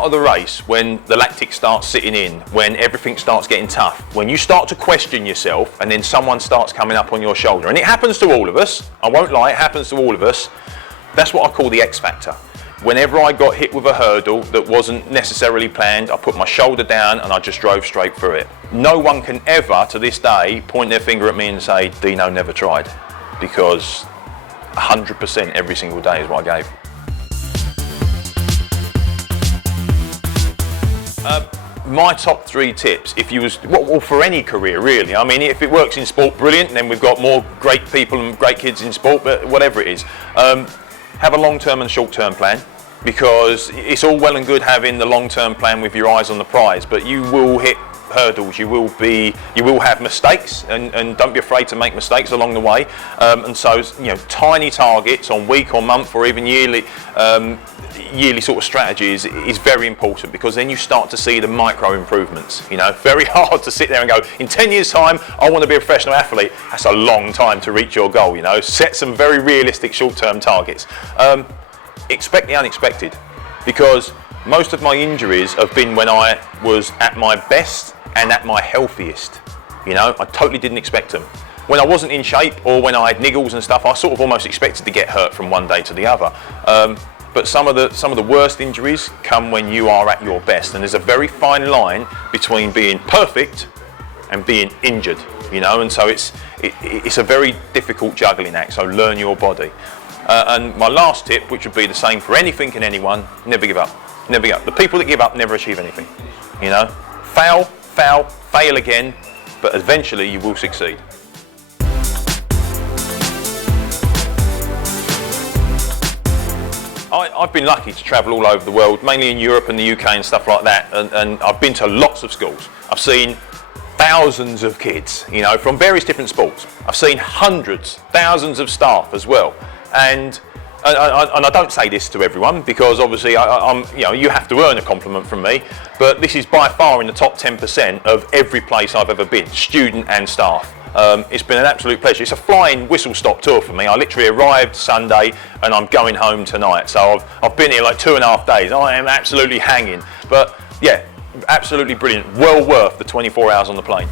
start of the race, when the lactic starts sitting in, when everything starts getting tough, when you start to question yourself and then someone starts coming up on your shoulder, and it happens to all of us, I won't lie, it happens to all of us, that's what I call the X factor. Whenever I got hit with a hurdle that wasn't necessarily planned, I put my shoulder down and I just drove straight through it. No one can ever, to this day, point their finger at me and say, Dino never tried, because 100% every single day is what I gave. My top 3 tips, if you was, well, for any career really, I mean, if it works in sport, brilliant, then we've got more great people and great kids in sport, but whatever it is. Have a long-term and short-term plan, because it's all well and good having the long-term plan with your eyes on the prize, but you will hit hurdles, you will have mistakes, and don't be afraid to make mistakes along the way. And so, you know, tiny targets on week or month or even yearly sort of strategies is very important, because then you start to see the micro improvements. You know, very hard to sit there and go, in 10 years time I want to be a professional athlete. That's a long time to reach your goal. You know, set some very realistic short-term targets. Expect the unexpected, because most of my injuries have been when I was at my best and at my healthiest. You know, I totally didn't expect them. When I wasn't in shape or when I had niggles and stuff, I sort of almost expected to get hurt from one day to the other. But some of the worst injuries come when you are at your best, and there's a very fine line between being perfect and being injured. You know, and so it's a very difficult juggling act. So learn your body. And my last tip, which would be the same for anything and anyone: never give up. Never give up. The people that give up never achieve anything. You know, fail again, but eventually you will succeed. I've been lucky to travel all over the world, mainly in Europe and the UK and stuff like that, and I've been to lots of schools. I've seen thousands of kids, you know, from various different sports. I've seen hundreds, thousands of staff as well. And I don't say this to everyone, because obviously I'm, you know, you have to earn a compliment from me, but this is by far in the top 10% of every place I've ever been, student and staff. It's been an absolute pleasure. It's a flying whistle-stop tour for me. I literally arrived Sunday and I'm going home tonight. So I've been here like 2.5 days. I am absolutely hanging. But yeah, absolutely brilliant. Well worth the 24 hours on the plane.